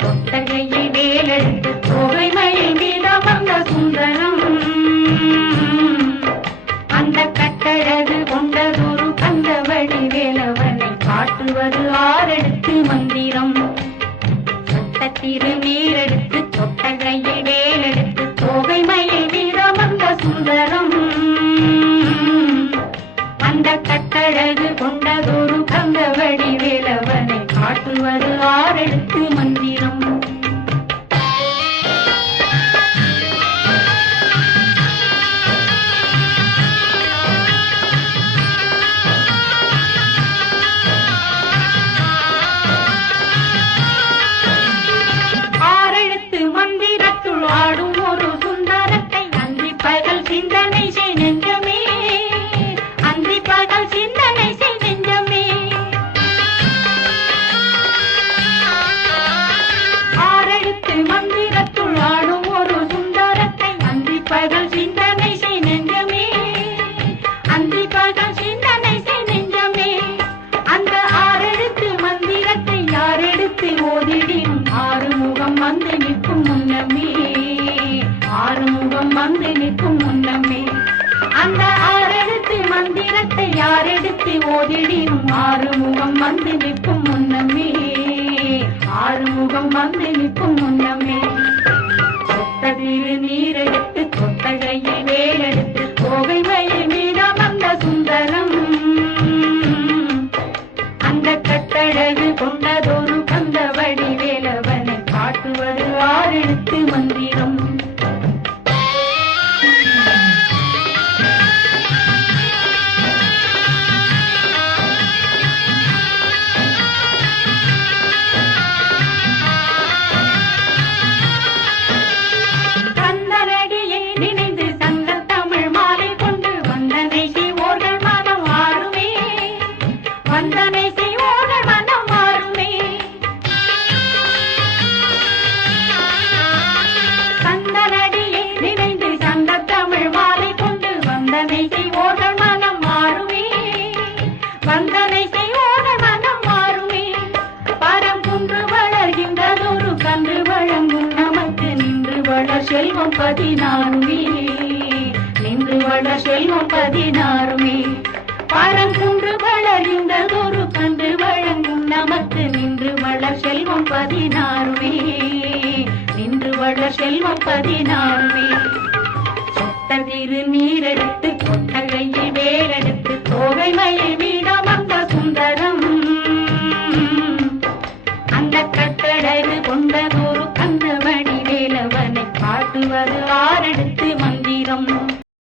கொட்டகையை வேலெடுத்து தொகை மயில் மீத வந்த சுந்தரம். அந்த கட்டழகு கொண்டதொரு கந்தவடி வேலவனை காட்டுவது ஆரெடுத்து மந்திரம். சட்டத்திரு நீரெடுத்து கொட்டகையை வேலெடுத்து தொகை மயில் மீத வந்த சுந்தரம். அந்த கட்டழகு கொண்டதொரு கந்தவடி வேலவன் காட்டுவது ஆரெடுத்து மந்திரம். ஆறெழுத்து மந்திரத்துள் ஆடும் ஒரு சுந்தரத்தை நன்றி பகல் சிந்தனை நிற்கும் முன்னமே ஆறுமுகம் வந்து நிற்கும் முன்னமே. அந்த ஆறெழுத்து மந்திரத்தை யாரெடுத்து ஓதிடினும் ஆறுமுகம் வந்து நிற்கும் முன்னமே. ஆறுமுகம் வந்து நிற்கும் முன்னமே. சொத்ததிரு நீரெடுத்து கொட்டகையில் வேலெடுத்து கோவை மயில் மீத வந்த சுந்தரம். அந்த கட்டழகு கொண்டு வந்தனை செய்வோர்கள் மனம் மாறுமே. வந்தனை செய்வோர்கள் மனம் மாறுமே. பரங்குன்று வளர்கின்றதொரு கன்று வழங்கும் நமக்கு நின்று வளர் செல்வம் பதினாறுமே. நின்று வளர் செல்வம் பதினாறுமே. பரங்குன்று வளர்கின்றதொரு கன்று வழங்கும் நமக்கு நின்று வளர் செல்வம் பதினாறுமே. நின்று வளர் செல்வம் பதினாறுமே. சொத்ததிரு திருநீரெடுத்து